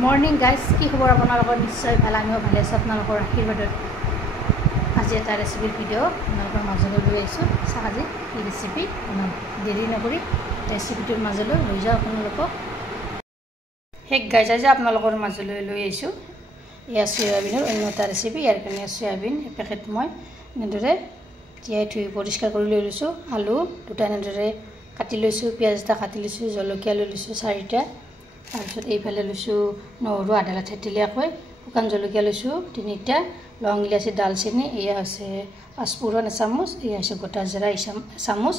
Good morning guys, কি খবৰ আপোনালোকৰ নিশ্চয় ভাল আমিও ভালে আছো আপোনালোকৰ আশীৰ্বাদত আজি এটা ৰেচিপি ভিডিও আপোনালোকৰ মাজলৈ লৈ আহিছো সাজি এই ৰেচিপি দেৰি নকৰি ৰেচিপিটোৰ মাজলৈ লৈ যাও আপোনালোকক হেক গাইজ আজি আপোনালোকৰ মাজলৈ লৈ আহিছো ইয়া সয়াবিনৰ অন্য এটা ৰেচিপি ইয়াৰ কাৰণে সয়াবিন পেকেট মই এনেদৰে তিয়াই থৈ পৰিষ্কাৰ কৰি লৈ লৈছো আলু দুটা এনেদৰে কাটি লৈছো পিয়াজ এটা কাটি লৈছো জলকীয়া লৈ লৈছো 4টা তাৰপিছত এইফালে লৈছো নহৰু আধা থেতেলিয়াকৈ শুকান জলকীয়া লৈছো 3টা লং ইলাচি দালচিনি এয়া আছে পাঁচফোৰণ এচামুচ এয়া আছে গোটা জিৰা এচামুচ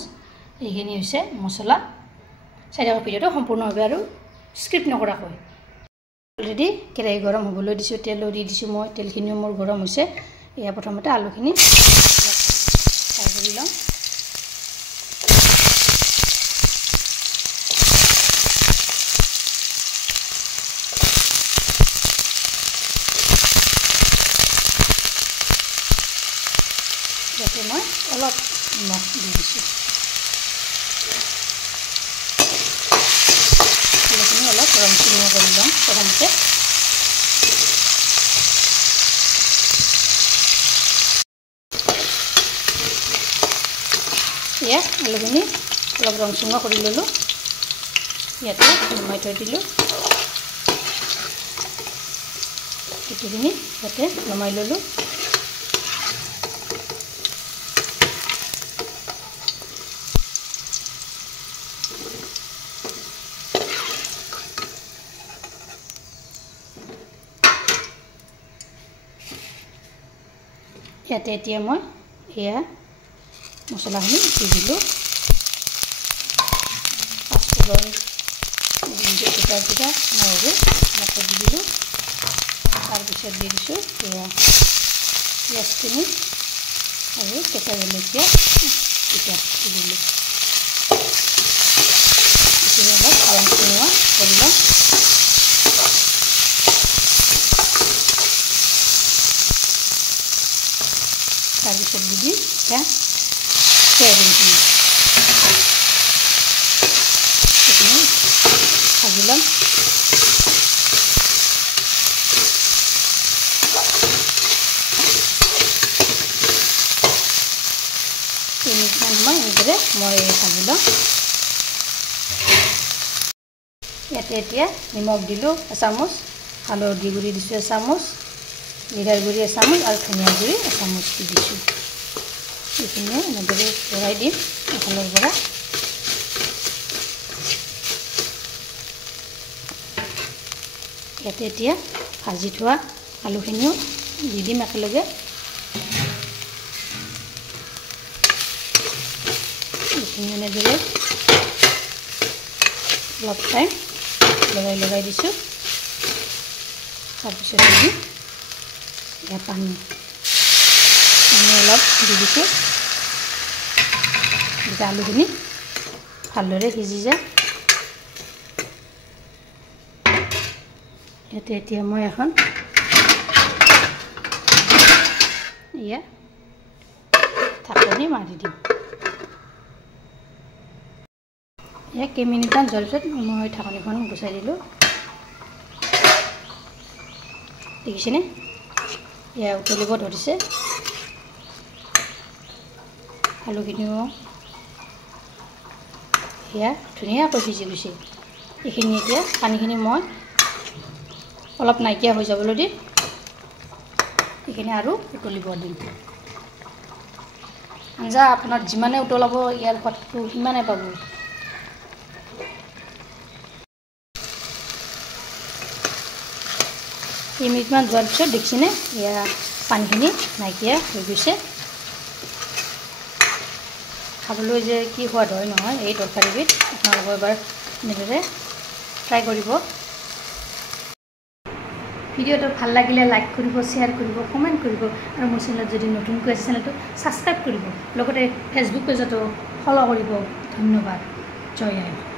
এইখিনি হৈছে মছলা চাইডৰ ভিডিওটো সম্পূৰ্ণভাৱে আৰু স্ক্ৰিপ্ট নকৰাকৈ অলৰেডি কেৰাহী গৰম হ'বলৈ দিছো তেল দি দিছো মই তেলখিনি মোৰ গৰম হৈছে এয়া প্ৰথমতে আলুখিনি ফ্ৰাই কৰি লওঁ ইয়াতে মই অলপ নিমখ দি দিছোঁ এইখিনি অলপ ৰংচঙীয়া কৰি লওঁ প্ৰথমতে এয়া আলুখিনি অলপ ৰংচঙীয়া কৰি ল'লোঁ ইয়াতে নমাই থৈ দিলোঁ এইখিনি ইয়াতে নমাই ল'লোঁ ইয়াতে এতিয়া মই এয়া মছলাখিনি দি দিলোঁ পাঁচফোৰণ গোটা জিৰা নহৰু এনেকৈ দি দিলোঁ তাৰপিছত দি দিছোঁ এয়া পিঁয়াজখিনি আৰু কেঁচা জলকীয়া এতিয়া দি দিলোঁ এইখিনি অলপ ৰংচঙীয়া কৰি লওঁ তাৰপিছত দি দিম এতিয়া সয়াবিনখিনি এইখিনি ভাজি ল'ম তিনিমান সময় এনেদৰে মই ভাজি ল'ম ইয়াতে এতিয়া নিমখ দিলোঁ এচামুচ হালধি গুড়ি দিছোঁ এচামুচ জিৰাৰ গুড়ি এচামুচ আৰু ধনিয়া গুড়ি এচামুচ দি দিছোঁ এইখিনি এনেদৰে লৰাই দিম এফালৰ পৰা ইয়াতে এতিয়া ভাজি থোৱা আলুখিনিও দি দিম একেলগে এইখিনি এনেদৰে অলপ টাইম লৰাই দিছোঁ তাৰপিছত দিম পানী অলপ দি দিছোঁ যাতে আলুখিনি ভালদৰে সিজি যায় ইয়াতে এতিয়া মই এখন এয়া ঢাকনি মাৰি দিম এয়া কেইমিনিটমান যোৱাৰ পিছত মই ঢাকনিখন গুচাই দিলোঁ দেখিছেনে এয়া উতলিব ধৰিছে আলুখিনিও এয়া ধুনীয়াকৈ সিজি গৈছে এইখিনি এতিয়া পানীখিনি মই অলপ নাইকিয়া হৈ যাবলৈ দিম এইখিনি আৰু উতলিব দিম আঞ্জা আপোনাৰ যিমানে উতলাব ইয়াৰ সোৱাদটো সিমানে পাব কেইমিনিটমান যোৱাৰ পিছত দেখিছেনে এয়া পানীখিনি নাইকিয়া হৈ গৈছে খাবলৈ যে কি সোৱাদ হয় নহয় এই তৰকাৰীবিধ আপোনালোকে এবাৰ এনেদৰে ট্ৰাই কৰিব ভিডিঅ'টো ভাল লাগিলে লাইক কৰিব শ্বেয়াৰ কৰিব কমেণ্ট কৰিব আৰু মোৰ চেনেলত যদি নতুনকৈ আছে চেনেলটো ছাবস্ক্ৰাইব কৰিব লগতে ফেচবুক পেজতো ফ'ল' কৰিব ধন্যবাদ জয় আই